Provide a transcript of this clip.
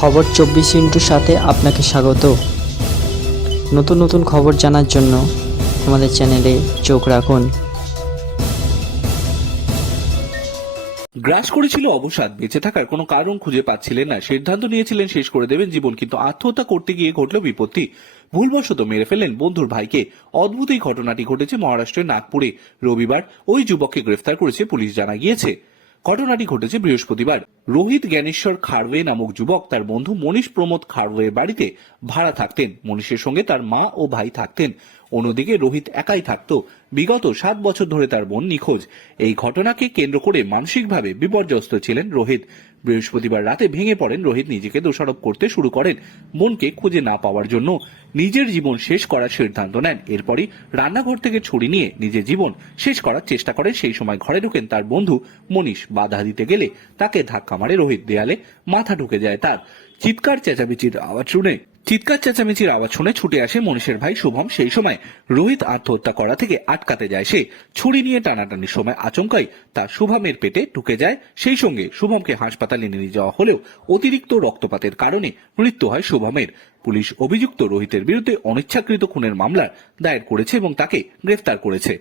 খবর চব্বিশ ইন্টুর সাথে আপনাকে স্বাগত। নতুন নতুন খবর জানার জন্য আমাদের চ্যানেলে চোখ রাখুন। গ্রাস করেছিল অবসাদ, বেঁচে থাকার কোনো কারণ খুঁজে পাচ্ছিলেন না। সিদ্ধান্ত নিয়েছিলেন শেষ করে দেবেন জীবন, কিন্তু আত্মহত্যা করতে গিয়ে ঘটল বিপত্তি। ভুলবশত মেরে ফেললেন বন্ধুর ভাইকে। অদ্ভুত এই ঘটনাটি ঘটেছে মহারাষ্ট্রের নাগপুরে। রবিবার ওই যুবককে গ্রেফতার করেছে পুলিশ, জানা গিয়েছে। ঘটনাটি ঘটেছে বৃহস্পতিবার। রোহিত জ্ঞানেশ্বর খারওয়ে নামক যুবক তার বন্ধু মনীষ প্রমোদ খারওয়ের বাড়িতে ভাড়া থাকতেন। মনীষের সঙ্গে তার মা ও ভাই থাকতেন। অন্যদিকে রোহিত একাই থাকত। বিগত সাত বছর ধরে তার বোন নিখোঁজ। এই ঘটনাকে কেন্দ্র করে মানসিকভাবে বিপর্যস্ত ছিলেন রোহিত। বৃহস্পতিবার রাতে ভেঙে পড়েন রোহিত নিজেকে দোষারোপ করতে শুরু করেন বোনকে খুঁজে না পাওয়ার জন্য। নিজের জীবন শেষ করার সিদ্ধান্ত নেন। এরপরই রান্নাঘর থেকে ছুরি নিয়ে নিজের জীবন শেষ করার চেষ্টা করেন। সেই সময় ঘরে ঢোকেন তার বন্ধু মনীষ। বাধা দিতে গেলে তাকে ধাক্কা মারে রোহিত। দেয়ালে মাথা ঢুকে যায় তার। চিৎকার, চেঁচামেচির আওয়াজ শুনে চিৎকার চেঁচামেচির আওয়াজ শুনে ছুটে আসে মনীষের ভাই শুভম। সেই সময় রোহিত আত্মহত্যা করা থেকে আটকাতে যায়। সে ছুরি নিয়ে টানাটানির সময় আচমকাই তা শুভমের পেটে ঢুকে যায়। সেই সঙ্গে শুভমকে হাসপাতালে নিয়ে যাওয়া হলেও অতিরিক্ত রক্তপাতের কারণে মৃত্যু হয় শুভমের। পুলিশ অভিযুক্ত রোহিতের বিরুদ্ধে অনিচ্ছাকৃত খুনের মামলা দায়ের করেছে এবং তাকে গ্রেফতার করেছে।